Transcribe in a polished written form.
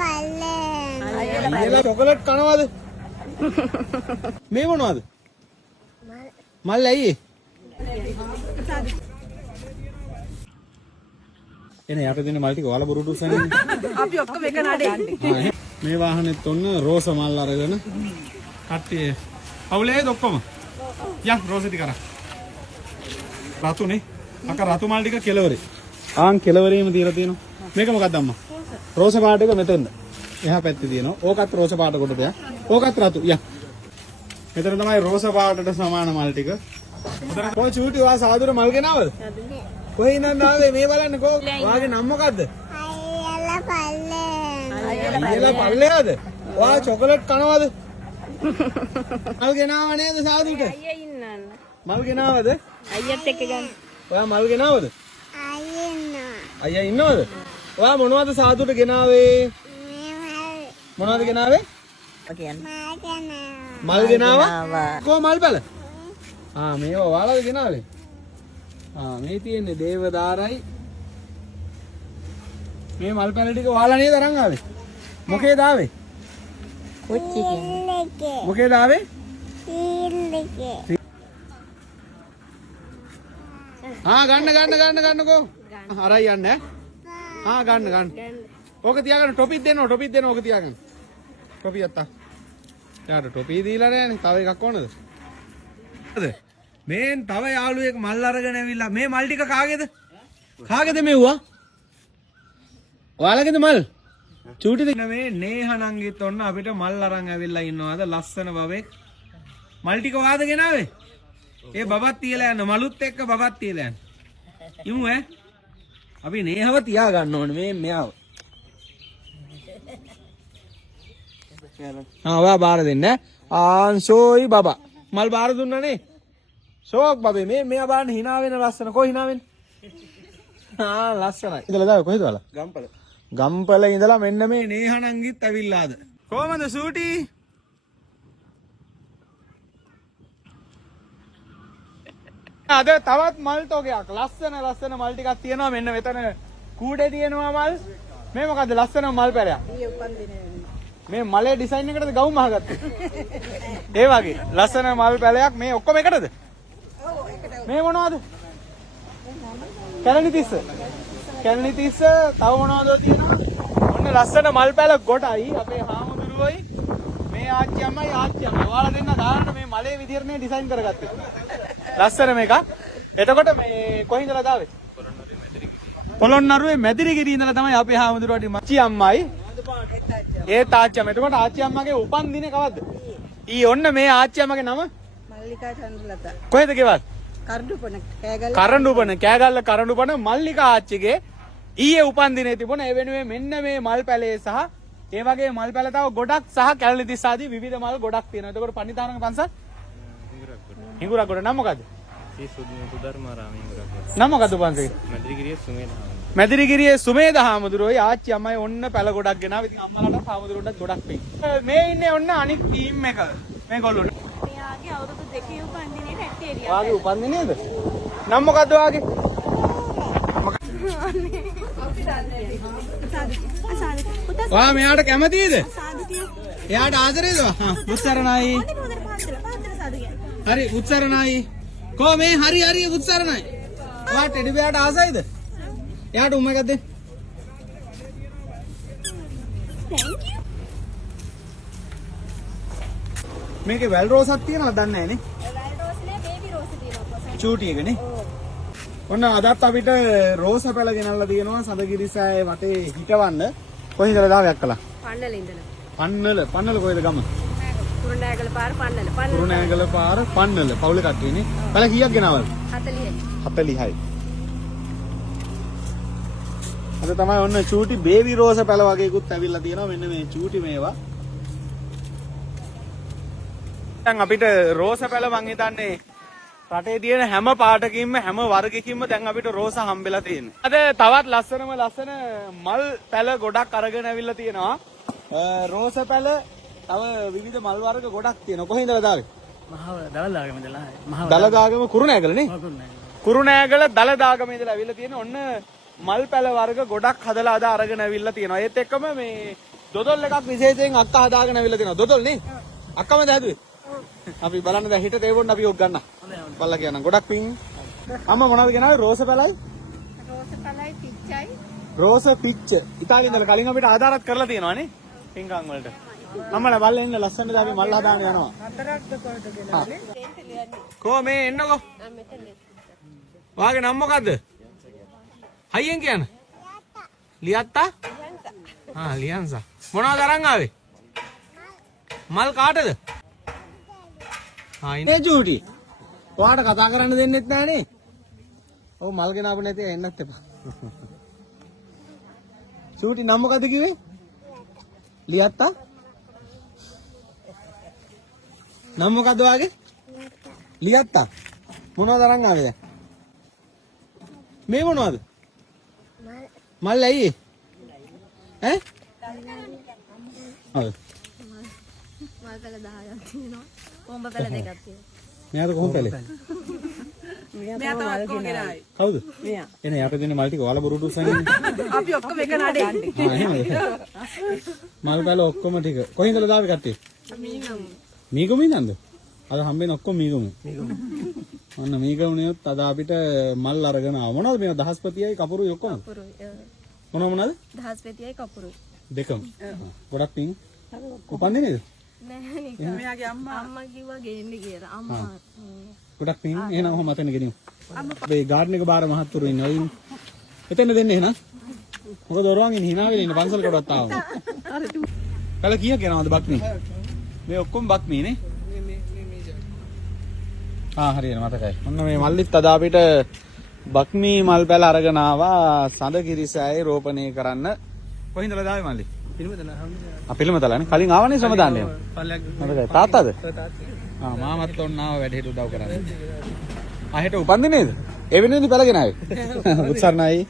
අයියලා chocolate කනවද? මේ මොනවද? මල් ඇයි? එනේ යට දෙන මල් ටික ඔයාලා බොරුට උස්සන්නේ. අපි ඔක්කොම එක නඩේ. මේ වාහනේත් ඔන්න රෝස මල් අරගෙන කට්ටිය අවුලේද ඔක්කොම. යා රෝස ටික අරන්. රතුනේ. අක රතු මල් ටික කෙලවරේ. ආන් කෙලවරේම තියලා තියෙනවා. මේක මොකක්ද අම්මා? රෝස පාට එක මෙතෙන්ද. එහා පැත්තේ තියෙනවා. ඕකත් රෝස පාට කොටද යා. ඕකත් රතු. යා. මෙතන තමයි රෝස පාටට සමාන මල් ටික. කොයි චූටි වා සාදුර මල් ගෙනාවද? කොහේ ඉඳන් ආවේ මේ බලන්න කෝ. වාගේ නම මොකද්ද? අයියලා පල්ලේද? වා චොකලට් කනවද? මල් ගෙනාව නේද සාදුට? අයියා ඉන්නන්න. මල් ගෙනාවද? අයියත් එක්ක ගන්න. ඔයා මල් ගෙනාවද? අයියා ඉන්නවද? ඔයා මොනවද සාදුට ගෙනාවේ? මොනවද ගෙනාවේ? මල් ගෙනාවා. කො මල් පැල? මේවා ඔයාලද ගෙනාවේ? මේ තියෙන්නේ දේවදාරයි. මේ මල් පැල ටික ඔයාලා නේද අරන් ආවේ? මොකේද ආවේ? කොච්චිකේ. මොකේද ආවේ? ගන්නකෝ. අරයි යන්න ඈ. ගන්න. ඕක තියාගන්න ටොපිත් දෙන්න ඕක තියාගන්න. ටොපි අත්තා. යාට ටොපි දීලා නෑනේ. තව එකක් ඕනද? මේන් තව යාළුවෙක් මල් අරගෙන ඇවිල්ලා මේ මල් ටික කාගේද? කාගේද මෙව්වා? ඔයාලගේද මල්? චූටිද? මේ නේහනංගිත් ඔන්න අපිට මල් අරන් ඇවිල්ලා ඉන්නවාද ලස්සන බබෙක්. මල් ටික ඔයාද ගෙනාවේ? ඒ බබත් තියලා යන්න මලුත් එක්ක බබත් තියලා යන්න. ඉමු ඈ. අපි නේහව තියා ගන්න ඕනේ මේ මෙයාව. ඔයා බාර දෙන්න ඈ. ආන්සෝයි බබා. මල් බාර දුන්නනේ. ෂෝක් බබේ මේ මෙයා බාන්න hina වෙන ලස්සන කො hina වෙන්නේ? ලස්සනයි. ඉතලා දාව කොහෙද ඔයාලා? ගම්පල ඉඳලා මෙන්න මේ නේහනංගිත් ඇවිල්ලාද? කොහමද සූටි? අද තවත් මල් තෝගයක් ලස්සන මල් ටිකක් තියෙනවා මෙන්න මෙතන කූඩේ තියෙනවා මල්. මේ මොකද්ද ලස්සන මල් පැලයක්? ඊයේ උපන්දිනේ. මේ මලේ ඩිසයින් එකටද ගවුම් අහගත්තේ? ඒ වගේ ලස්සන මල් පැලයක් මේ ඔක්කොම එකටද? ඔව් එකට. මේ මොනවද? කැලණි තිස්ස. තව මොනවද තියෙනවා? ඔන්න ලස්සන මල් පැල කොටයි අපේ හාමුදුරුවෝයි මේ ආච්චි අම්මයි. ඔයාලා දෙන්න දාන්න මේ මලේ විදිහට නේ ඩිසයින් කරගත්තේ. ලස්සන මේක. එතකොට මේ කොහින්දලා දාවේ? පොළොන්නරුවේ මැදිරිගිරිය ඉඳලා තමයි අපේ හාමුදුරුවෝට මච්චි අම්මයි. ඒ තාච්චි අම්ම. එතකොට ආච්චි අම්මගේ උපන් දිනේ කවද්ද? ඔන්න මේ ආච්චි අම්මගේ නම මල්ලිකා චන්ද්‍රලතා. කොහෙද ගෙවල්? කරඬුපන කෑගල්ල මල්ලිකා ආච්චිගේ ඊයේ උපන් දිනේ තිබුණ ඒ වෙනුවෙන් මෙන්න මේ මල් පැලේ සහ ඒ වගේ මල් පැල තව ගොඩක් සහ කැලණි තිස්ස ආදී විවිධ මල් ගොඩක් තියෙනවා. එතකොට පන්නිතාරංග පන්සල් හිඟුරක්ගොඩ නම මොකද්ද? නම මොකද්ද පන්සලේ? මැදිරිගිරියේ සුමේද හාමුදුරුවෝයි ආච්චි අම්මයි ඔන්න පැල ගොඩක් ගෙනාව. ඉතින් අම්මලාට හාමුදුරුවන්ට ගොඩක් පිං. මේ ඉන්නේ ඔන්න අනික් ටීම් එක. මේගොල්ලෝ. මෙයාගේ අවුරුදු 2 උපන්දිනේ හැටේරියා. වාගේ උපන්දිනේද? නම මොකද්ද වාගේ? වා මෙයාට කැමතිද? එයාට ආදරේද? උත්සරණයි. හරි උත්සරණයි. කො මේ හරි උත්සරණයි. වා ටෙඩි බෑට ආසයිද? එයාට උම්ම එකක් දෙන්න. Thank you. මේකේ වැල් රෝසක් තියෙනවද දන්නේ නැහැ නේ. වැල් රෝස් නේ බේබි රෝස් තියෙනවා. චූටි එකනේ. ඔන්න අදත් අපිට රෝස පැල ගෙනල්ලා තියෙනවා සඳගිරිසෑය වටේ හිටවන්න. කොහේද දාවයක් කළා? පන්නල කොහෙද ගම? කුරුණෑගල පාර පන්නල. පවුලේ කට්ටියනේ. පැල කීයක් ගෙනාවද? 40යි. අද තමයි ඔන්න චූටි බේබි රෝස පැල වගේකුත් ඇවිල්ලා තියෙනවා. මෙන්න මේ චූටි මේවා. දැන් අපිට රෝස පැල මං හිතන්නේ රටේ තියෙන හැම පාටකින්ම හැම වර්ගකින්ම දැන් අපිට රෝස හම්බෙලා තියෙනවා. අද තවත් ලස්සන මල් පැල ගොඩක් අරගෙන ඇවිල්ලා තියෙනවා. රෝස පැල තව විවිධ මල් වර්ග ගොඩක් තියෙනවා. කොහේඳලා දාවේ? දලදාගම කුරුණෑගල නේ? කුරුණෑගල දලදාගම ඉඳලා ඇවිල්ලා තියෙන ඔන්න මල් පැල වර්ග ගොඩක් හදලා අද අරගෙන ඇවිල්ලා තියෙනවා. ඒත් එක්කම මේ දොදොල් එකක් විශේෂයෙන් අක්කා හදාගෙන අවිල්ල දෙනවා. දොදොල් නේ? අක්කමද හැදුවේ? අපි බලන්න දැන් හිටට ඒවොන්න අපි ඔක් ගන්න. බල්ලා කියනවා. ගොඩක් පිං. අම්මා මොනවද කියනවා? රෝස පැලයි? රෝස පළයි පිච්චයි. රෝස පිච්ච. ඉතාලියෙන් ඉඳලා කලින් අපිට ආධාරත් කරලා තියෙනවා නේ? පිංකම් වලට. අම්මලා බල්ලා ඉන්න ලස්සනට අපි මල් හදාගෙන යනවා. කෝ මේ එන්නකෝ. වාගේ නම මොකද්ද? හයියෙන් කියන්න. ලියත්තා? ලියන්සා. මොනවද අරන් ආවේ? මල් කාටද? ඉන්නේ ජූටි. ඔයාට කතා කරන්න දෙන්නෙත් නෑනේ. ඔව් මල් ගෙනාවු නැති එන්නත් එපා. ජූටි නම මොකද්ද කිව්වේ? ලියත්තා? නම මොකද්ද වාගේ? ලියත්තා. මොනවද අරන් ආවේ දැන්? මේ මොනවද? මල් ඇයි? ඈ? ඔව්. මල් පෙළ 10ක් තියෙනවා. කොඹ පෙළ දෙකක් තියෙනවා. මෙයාට කොහොම පැලේ? මෙයා තවත් කොගෙනයි. කවුද? මෙයා. එනේ යට දෙන්නේ මල් ටික ඔයාලා බොරුට උස්සන්නේ. අපි ඔක්කොම එක නඩේ. එහෙමද? මල් පැල ඔක්කොම ටික. කොහින්දද දාවේ කට්ටිය? මීගම. මීගම ඉන්නන්ද? අද හම්බෙන්නේ ඔක්කොම මීගම. අන්න මීගමනියොත් අද අපිට මල් අරගෙන ආව. මොනවද මේ දහස්පතියයි කපුරුයි ඔක්කොම? කපුරුයි. මොනවද? දහස්පතියයි කපුරුයි. දෙකම. ගොඩක් පිං. උපන්නේ නේද? නෑ නිකන්. මෙයාගේ අම්මා කිව්වා ගේන්න කියලා. අම්මා. ගොඩක් පිං. එහෙනම් ඔහොම මතන ගෙනියමු. අපේ ගාඩන් එක බාර මහත්තුරු ඉන්නවා. ඉන්න. එතෙන් දෙන්නේ එහෙනම්. මොකද ඔරුවන් ඉන්නේ hinaගෙන ඉන්න පන්සලකටවත් ආවම. කල කීයක් යනවද බක්මී? මේ ඔක්කොම බක්මී නේ? හරියට මතකයි. ඔන්න මේ මල්ලිත් අද අපිට බක්මී මල් පැල අරගෙන ආවා සඳකිරිසෑයේ රෝපණය කරන්න. කොහින්දලා දාවේ මල්ලි? පිළිමතලනේ. කලින් ආවනේ සමදාන්නේ. මතකයි. තාත්තද? මාමත් ඔන්න ආව වැඩේට උදව් කරන්න. හෙට උපන්දිනේද? ඒ වෙනුවෙන්ද පැලගෙන ආවේ. උත්සන්නයි.